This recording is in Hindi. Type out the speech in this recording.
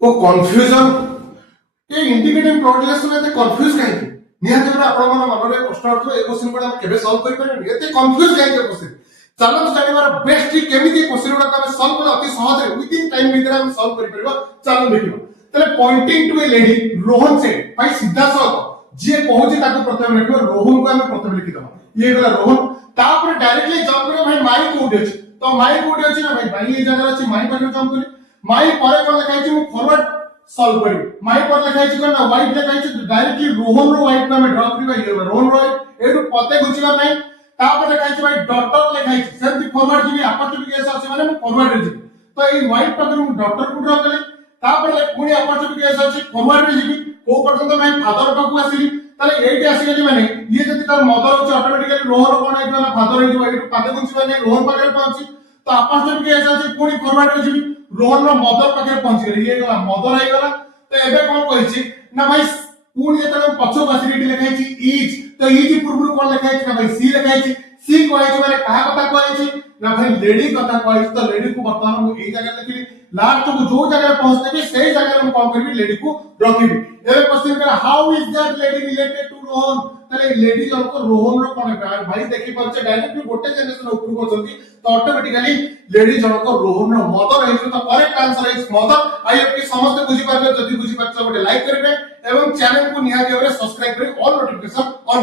ଓ କନଫ୍ୟୁଜନ ଏ ଇଣ୍ଡିକେଟିଂ ବ୍ଲଡ୍ ରିଲେସନ ଏତେ କନଫ୍ୟୁଜ କାହିଁକି ନିହାତି ଭାବରେ ଆପଣଙ୍କ ମନରେ ପ୍ରଶ୍ନ ଉଠୁଥିବ ଏ କ୍ୱେଶ୍ଚନ ଗୁଡ଼ା ଆମେ କେବେ ସଲ୍ଭ କରିପାରିବାନି ଏତେ କନଫ୍ୟୁଜ କାହିଁକି କ୍ୱେଶ୍ଚନ ଚାଲନ୍ତୁ ଜାଣିବାର ବେଷ୍ଟ ଟ୍ରିକ୍ କେମିତି କ୍ୱେଶ୍ଚନ ଗୁଡ଼ାକ ଆମେ ସଲ୍ଭ କଲେ ଅତି ସହଜରେ ୱିଦିନ୍ ଟାଇମ୍ ଭିତରେ ଆମେ ସଲ୍ଭ କରିପାରିବା ଚାଲନ୍ତୁ ଦେଖିବା ତାହେଲେ ପଏଣ୍ଟିଂ ଟୁ ଏ ଲେଡି ରୋହନ ସେଡ୍ ଭାଇ ସିଧାସଳଖ ଯିଏ କହୁଛି ତାକୁ ପ୍ରଥମେ ଲେଖିବ ରୋହନକୁ ଆମେ ପ୍ରଥମେ ଲିଖିଦେବା ଇଏ ଗଲା ରୋହନ ତାପରେ डायरेक्टली जंप करियो भाई माई कोठी अछि तो माई कोठी अछि ना भाई माई ए जगह अछि माई पर जंप करी माई परे कोन लिखा अछि मु फॉरवर्ड सॉल्व करी माई पर लिखा अछि कोन व्हाइट लिखा अछि डायरेक्टली रोहन रो व्हाइट में ड्रॉ करिबा ये रोहन रो एडु पते गुचिबा नै तापर लिखा अछि भाई डॉटर लिखा अछि सेमति फॉरवर्ड जिबी अपोस्ट्रोफी केस अछि माने मु फॉरवर्ड रे जिबी तो ए व्हाइट पर मु डॉटर को ड्रॉ कले तापर पुनी अपोस्ट्रोफी केस अछि फॉरवर्ड रे जिबी को पर्यंत मैं फादर पाखु आसीली ताले एटी आसीगली माने ये जति तार मदर होची ऑटोमेटिकली रोहन कोन आइतो ना फादर होई जो एटु पाते गुंची माने रोहन पाखे पहुंची तो अपोस्ट्रोफी केस अछि पुनी फॉरवर्ड रे जिबी रोहन रो मदर पाखे पहुंची गली ये गला मदर आइ गला तो एबे कोन कहिछि ना भाई पुनी जेतले पछो फैसिलिटी लिखाइछि इज तो इज पूर्व कोन लिखाइछि ना भाई सी लिखाइछि सी कहिछि माने कहा कथा कहिछि ना भाई लेडी कथा कहिछि तो लेडी को वर्तमान मु एई जगह लिखिली लास्ट को जो जगह पहुंचते से जगह हम कौन करबी लेडी को रखिबी एबे क्वेश्चन करा how is that lady related to Rohan तले लेडी जनको रोहन रो कोन भाई देखि पछे डायरेक्टली गोटे जनरेशन ऊपर करछंती तो ऑटोमेटिकली लेडी जनको रोहन रो मदर है तो correct answer is mother I hope कि समस्त बुझी पारबे जदी बुझी पाछो गोटे लाइक करबे एवं चैनल को निहाती भाबरे सब्सक्राइब करी ऑल नोटिफिकेशन ऑन